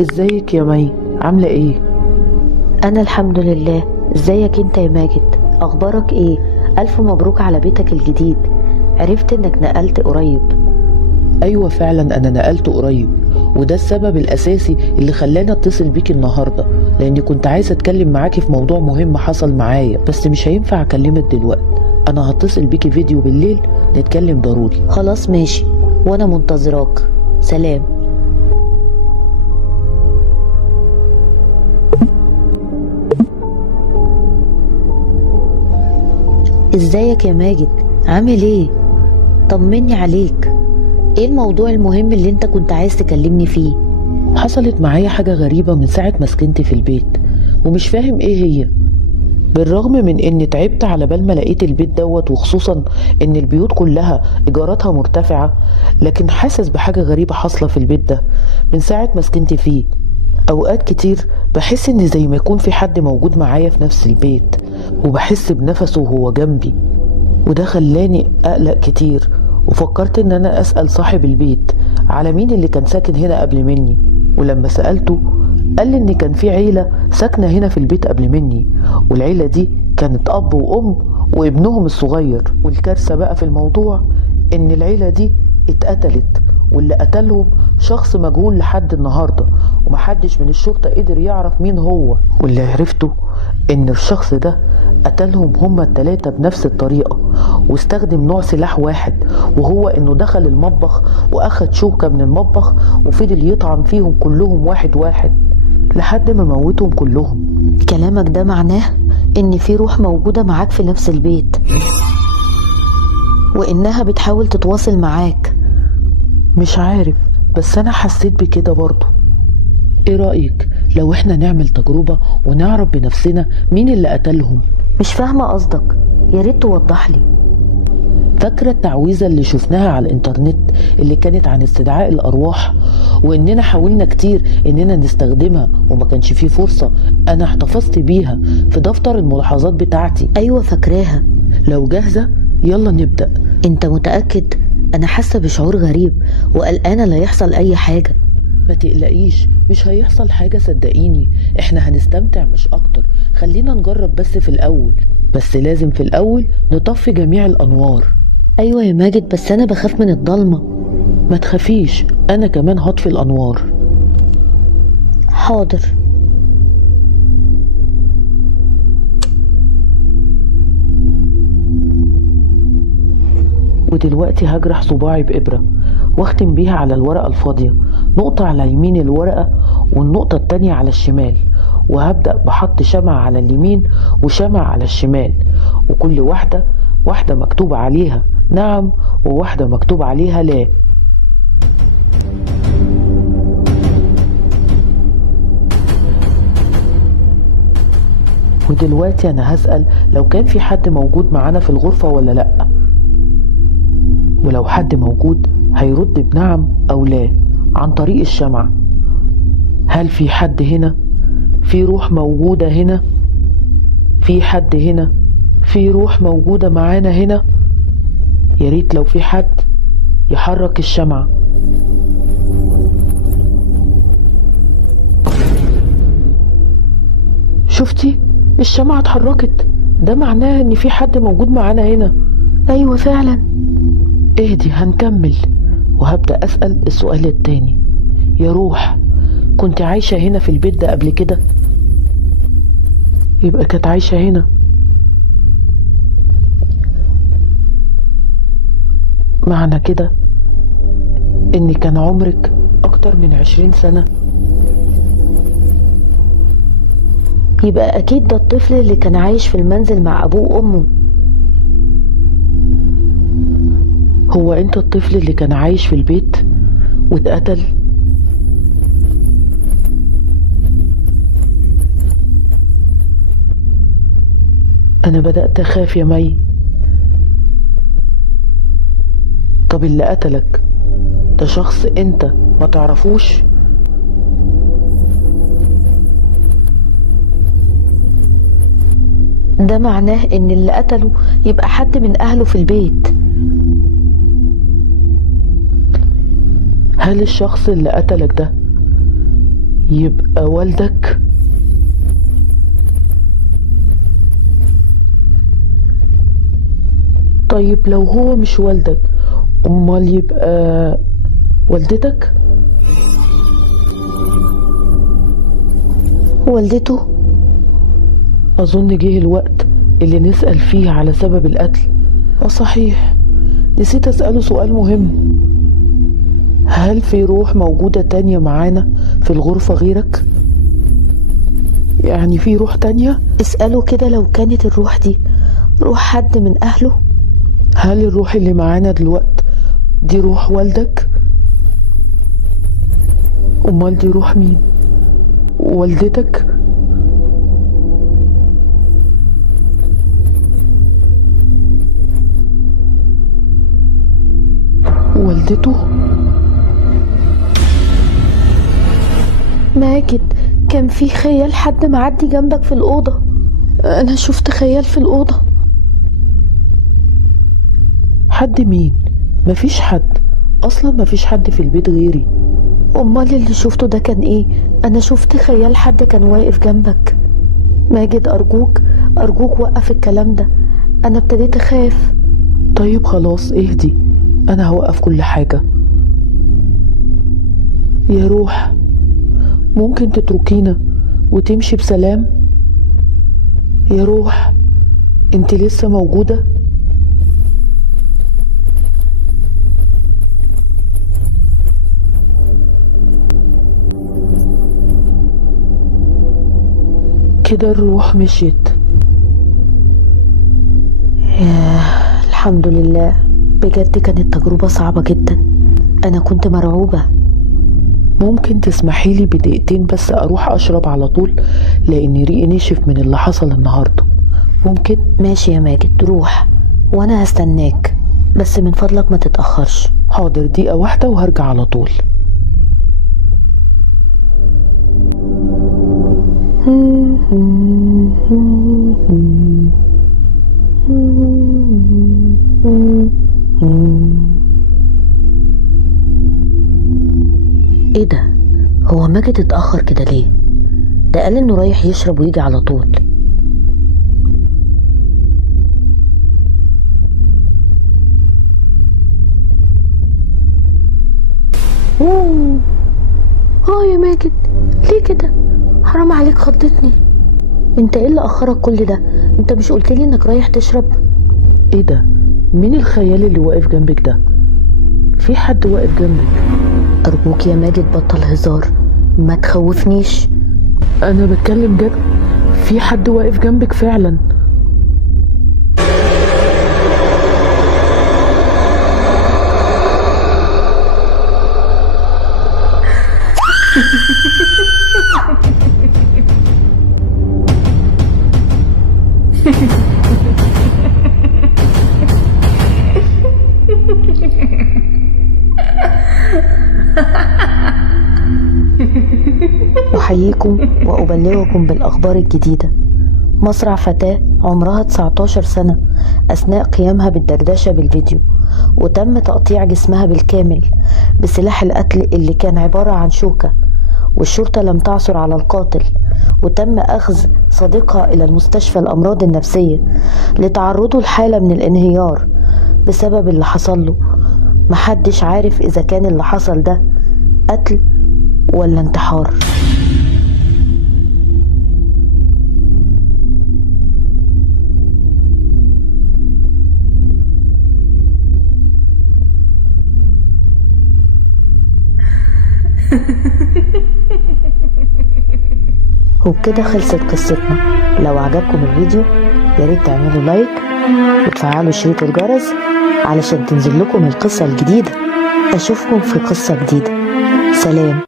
ازيك يا مي؟ عاملة ايه؟ انا الحمد لله. ازيك انت يا ماجد؟ اخبارك ايه؟ الف مبروك على بيتك الجديد. عرفت انك نقلت قريب. ايوه فعلا انا نقلت قريب، وده السبب الاساسي اللي خلاني اتصل بيكي النهاردة، لاني كنت عايزة اتكلم معاكي في موضوع مهم حصل معايا، بس مش هينفع اكلمك دلوقتي. انا هتصل بيكي فيديو بالليل نتكلم ضروري. خلاص ماشي، وانا منتظراك. سلام. ازيك يا ماجد؟ عامل ايه؟ طمني عليك. ايه الموضوع المهم اللي انت كنت عايز تكلمني فيه؟ حصلت معايا حاجة غريبة من ساعة ما سكنت في البيت، ومش فاهم ايه هي. بالرغم من اني تعبت على بال ما لقيت البيت دوت، وخصوصا ان البيوت كلها ايجاراتها مرتفعة، لكن حاسس بحاجة غريبة حاصلة في البيت ده من ساعة ما سكنت فيه. اوقات كتير بحس ان زي ما يكون في حد موجود معايا في نفس البيت، وبحس بنفسه وهو جنبي، وده خلاني اقلق كتير، وفكرت ان انا اسأل صاحب البيت على مين اللي كان ساكن هنا قبل مني. ولما سألته قال لي ان كان في عيلة ساكنة هنا في البيت قبل مني، والعيلة دي كانت اب وام وابنهم الصغير. والكارثة بقى في الموضوع ان العيلة دي اتقتلت، واللي قتلهم شخص مجهول لحد النهاردة، ومحدش من الشرطة قدر يعرف مين هو. واللي عرفته ان الشخص ده قتلهم هما التلاتة بنفس الطريقة، واستخدم نوع سلاح واحد، وهو انه دخل المطبخ واخد شوكة من المطبخ وفضل يطعن فيهم كلهم واحد واحد لحد ما موتهم كلهم. كلامك ده معناه ان في روح موجودة معاك في نفس البيت، وانها بتحاول تتواصل معاك. مش عارف، بس انا حسيت بكده برضو. ايه رأيك لو احنا نعمل تجربة ونعرف بنفسنا مين اللي قتلهم؟ مش فاهمة قصدك، يا ريت توضح لي. فاكرة التعويذة اللي شفناها على الانترنت اللي كانت عن استدعاء الارواح، واننا حاولنا كتير اننا نستخدمها وما كانش فيه فرصة؟ انا احتفظت بيها في دفتر الملاحظات بتاعتي. ايوه فاكراها. لو جاهزة يلا نبدأ. انت متأكد؟ انا حاسة بشعور غريب وقلقانة لا يحصل اي حاجة. ما تقلقيش، مش هيحصل حاجة صدقيني، احنا هنستمتع مش اكتر. خلينا نجرب بس في الاول، بس لازم في الاول نطفي جميع الانوار. ايوه يا ماجد، بس انا بخاف من الضلمة. ما تخافيش، انا كمان هطفي الانوار. حاضر. ودلوقتي هجرح صباعي بإبرة واختم بيها على الورقة الفاضية، نقطة على يمين الورقة والنقطة التانية على الشمال، وهبدأ بحط شمعة على اليمين وشمعة على الشمال، وكل واحدة مكتوب عليها نعم وواحدة مكتوب عليها لا. ودلوقتي أنا هسأل لو كان في حد موجود معانا في الغرفة ولا لأ، ولو حد موجود هيرد بنعم أو لا عن طريق الشمعة. هل في حد هنا؟ في روح موجودة هنا؟ في حد هنا؟ في روح موجودة معانا هنا؟ يا ريت لو في حد يحرك الشمعة. شفتي؟ الشمعة اتحركت، ده معناه ان في حد موجود معانا هنا. ايوه فعلا. اهدي هنكمل، وهبدأ أسأل السؤال التاني. يا روح، كنت عايشة هنا في البيت ده قبل كده؟ يبقى كانت عايشة هنا. معنى كده ان كان عمرك اكتر من 20 سنة. يبقى اكيد ده الطفل اللي كان عايش في المنزل مع ابوه وامه. هو انت الطفل اللي كان عايش في البيت واتقتل؟ انا بدأت اخاف يا مي. طب اللي قتلك ده شخص انت ما تعرفوش؟ ده معناه ان اللي قتله يبقى حد من اهله في البيت. هل الشخص اللي قتلك ده يبقى والدك؟ طيب لو هو مش والدك، امال يبقى والدتك؟ والدته؟ اظن جه الوقت اللي نسأل فيه على سبب القتل. صحيح، نسيت اسأله سؤال مهم. هل في روح موجودة تانية معانا في الغرفة غيرك؟ يعني في روح تانية؟ اسأله كده لو كانت الروح دي روح حد من أهله. هل الروح اللي معانا دلوقتي دي روح والدك؟ امال دي روح مين؟ والدتك؟ والدته؟ ماجد، كان في خيال حد معدي جنبك في الأوضة. أنا شفت خيال في الأوضة. حد مين؟ مفيش حد، اصلا مفيش حد في البيت غيري. أمال اللي شفته ده كان إيه؟ أنا شفت خيال حد كان واقف جنبك. ماجد أرجوك أرجوك وقف الكلام ده، أنا ابتديت أخاف. طيب خلاص اهدي، انا هوقف كل حاجة. يا روح، ممكن تتركينا وتمشي بسلام؟ يا روح، انت لسه موجودة؟ كده الروح مشيت. ياه، الحمد لله. بجد كانت تجربة صعبة جدا، أنا كنت مرعوبة. ممكن تسمحي لي بدقيقتين بس اروح اشرب على طول، لان ريقي نشف من اللي حصل النهارده. ممكن؟ ماشي يا ماجد، روح وأنا هستناك، بس من فضلك ما تتأخرش. حاضر، دقيقة واحدة وهرجع على طول. ايه ده؟ هو ماجد اتأخر كده ليه؟ ده قال انه رايح يشرب ويجي على طول. يا ماجد، ليه كده؟ حرام عليك، خضتني. انت ايه اللي اخرك كل ده؟ انت مش قلتلي انك رايح تشرب؟ ايه ده؟ مين الخيال اللي واقف جنبك ده؟ في حد واقف جنبك؟ ارجوك يا ماجد بطل هزار، ما تخوفنيش. انا بتكلم جد، في حد واقف جنبك فعلا. أحييكم وأبلغكم بالأخبار الجديدة. مصرع فتاة عمرها 19 سنة أثناء قيامها بالدردشة بالفيديو، وتم تقطيع جسمها بالكامل بسلاح القتل اللي كان عبارة عن شوكة، والشرطة لم تعثر على القاتل، وتم أخذ صديقها إلى المستشفى الأمراض النفسية لتعرضه لحالة من الانهيار بسبب اللي حصل له. محدش عارف إذا كان اللي حصل ده قتل ولا انتحار. وبكده خلصت قصتنا. لو عجبكم الفيديو ياريت تعملوا لايك وتفعلوا شريط الجرس علشان تنزل لكم القصة الجديدة. أشوفكم في قصة جديدة. سلام.